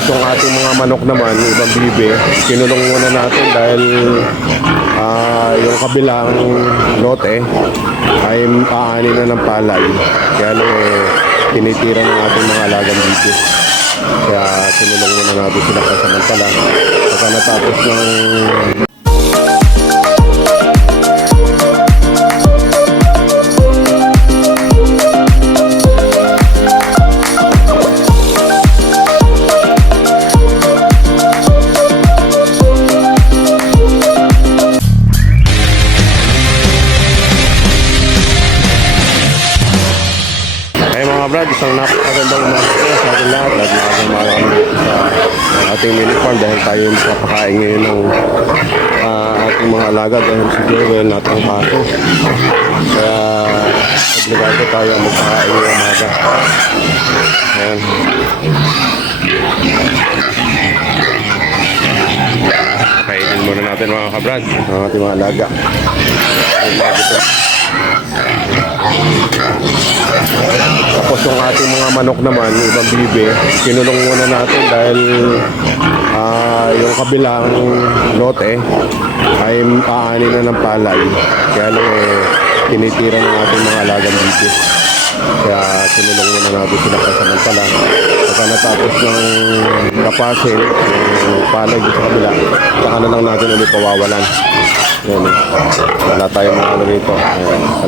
Tapos yung ating mga manok naman, ibang bibe, kinulong muna natin dahil yung kabilang lote ay aani na ng palay. Kaya lang tinitira ng ating mga alagang bibe. Kaya kinulong muna natin sila pansamantala. Pagka natapos ng Brad, isang napakagandang umaga sa ating lahat at maagang dito sa ating mini farm dahil tayo magpapakain ngayon ng ating mga alaga dahil si Joel natang paso. Kaya obligado tayo magpakain ngayong umaga. Ayan. Kainin muna natin mga kabrad ang ating mga alaga. Tapos yung ating mga manok naman, ibang bibe, kinulong muna natin dahil yung kabilang lote ay aani na ng palay. Kaya lang tinitira ng ating mga alagang bibe. Kaya kinulong muna natin sila pansamantala. Pagka natapos ng kapasin, yung palay sa kabila, saka na lang natin ulit pawawalan. Yan, wala tayong mga ano rito,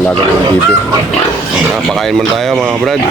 alagang ng bibe. Pakain muna tayo mga brad.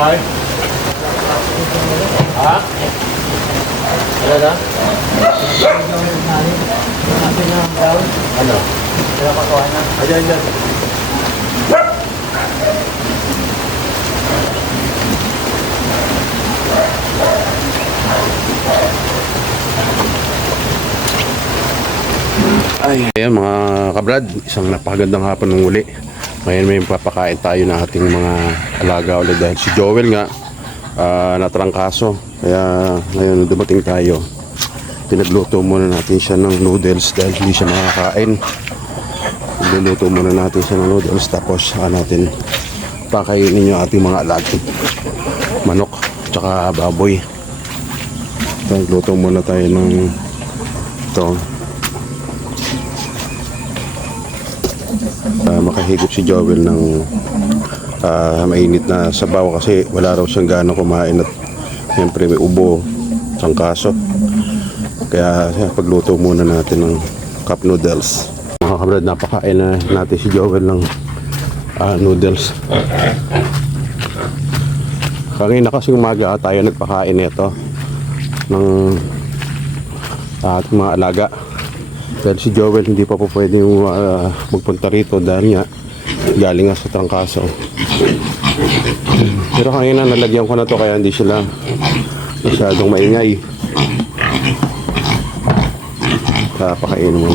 Bye. Ha? Ano na? Ano? Ayan, ayan. Ayan mga kabrad, isang napakagandang hapon ng uli. Ngayon may papakain tayo ng ating mga alaga ulit dahil si Joel nga natrangkaso. Kaya ngayon dumating tayo, pinagluto muna natin siya ng noodles dahil hindi siya makakain. Pinagluto muna natin siya ng noodles tapos natin pakainin yung ating mga alaga, manok tsaka baboy. Pinagluto muna tayo ng ito, makahigop si Joel ng mainit na sabaw kasi wala raw siyang gano'ng kumain at siyempre may ubo, sangkaso. Kaya pagluto muna natin ng cup noodles. Mga kabrad, napakain na natin si Joel ng noodles. Kanina kasi umaga tayo nagpakain nito ng ating mga alaga. Dahil si Joel hindi pa po pwede magpunta rito dahil nga galing nga sa trangkaso. Pero kanina nalagyan ko na to kaya hindi sila masyadong maingay. Pakainin mo.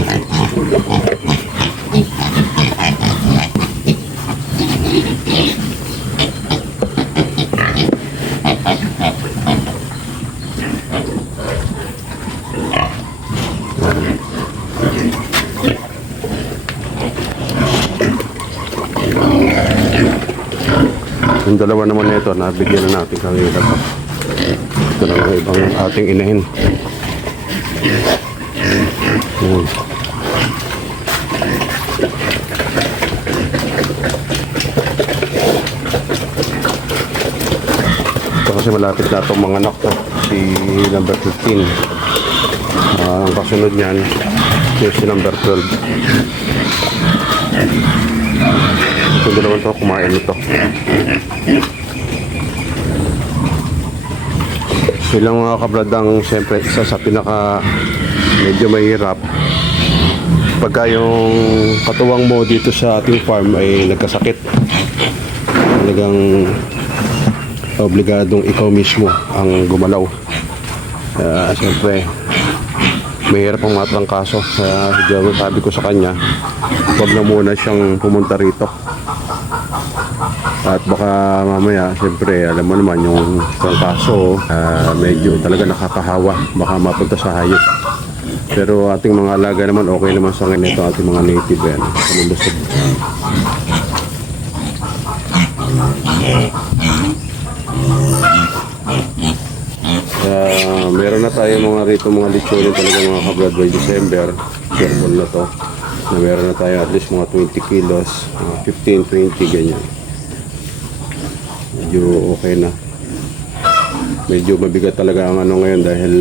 Yung dalawa naman nito, nabigyan na natin kanina to. Ito na mga ibang ating inahin. Ito kasi malapit na itong mga anak to. Si number 15. Ang kasunod niyan, si number 12. Yung dalawang to, kumain ito. Silang mga kabradang siyempre isa sa pinaka medyo mahirap pagka yung katuwang mo dito sa ating farm ay nagkasakit. Talagang obligadong ikaw mismo ang gumalaw. Siyempre mahirap ang matrangkaso. Kaya sabi ko sa kanya, huwag na muna siyang pumunta rito. At baka mamaya, siyempre, alam mo naman yung trangkaso, medyo talaga nakakahawa. Baka mapunta sa hayop. Pero ating mga alaga naman, okay naman sa ngayon ito, ating mga native yan. Kanulusog. Meron na tayo mga rito, mga lechon talaga mga kabrad by December. Careful na to. Na meron na tayo at least mga 20 kilos, 15, 20, ganyan. Medyo okay na. Medyo mabigat talaga ang ano ngayon dahil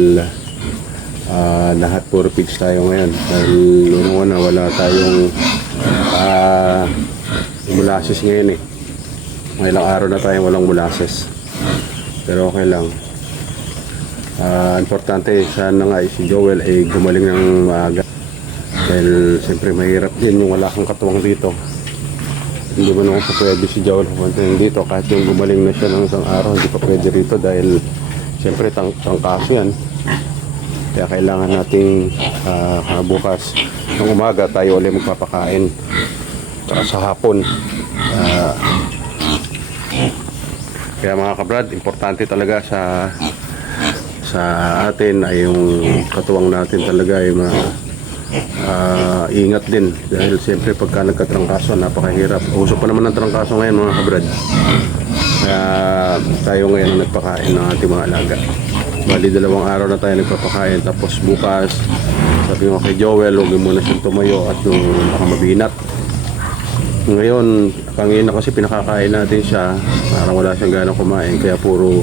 lahat puro pigs tayo ngayon. Dahil una wala tayong molasses ngayon eh. May ilang araw na tayo walang molasses. Pero okay lang. Importante sana nga si Joel ay gumaling ng maaga. Dahil siyempre mahirap din yung wala kang katuwang dito. Hindi mo naman pa pwede si Joel pumuntahin dito kahit yung gumaling na siya ng isang araw, hindi pa pwede rito dahil siyempre trangkaso yan. Kaya kailangan nating bukas ng umaga tayo ulit magpapakain sa hapon. Kaya mga kabrad, importante talaga sa atin ay yung katuwang natin talaga ay ingat din dahil siyempre pagka nagkatrangkaso napakahirap. Uso pa naman ng trangkaso ngayon mga kabrad. Kaya tayo ngayon ang nagpakain ng ating mga alaga. Bali 2 araw na tayo nagpapakain tapos bukas sabi mo kay Joel huwag muna siyang tumayo at yung baka mabinat. Ngayon kanina kasi pinakakain natin siya, parang wala siyang gana kumain kaya puro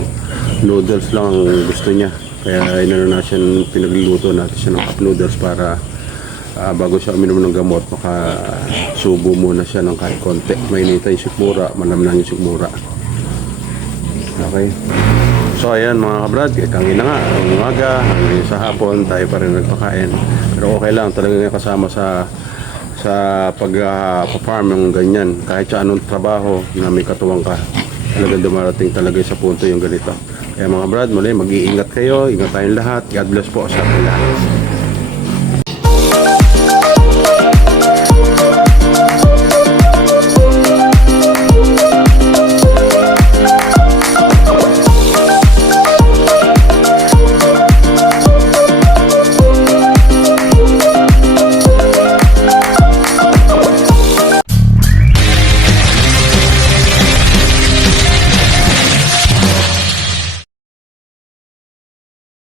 noodles lang ang gusto niya. Kaya inano na siya, pinagluluto natin siya ng cup noodles para bago siya uminom ng gamot makasubo muna siya ng kahit konti. Mainita yung sikmura, malamnan yung sikmura. Okay. So ayan mga kabrad, kanina nga, umaga, hanggang sa hapon, tayo pa rin nagpakain. Pero okay lang, talagang kasama sa pag-farm ng ganyan. Kahit sa anong trabaho na may katuwang ka, talagang dumarating talaga sa punto yung ganito. Kaya mga brad, muli, mag-iingat kayo, ingat tayong lahat. God bless po sa ating lahat.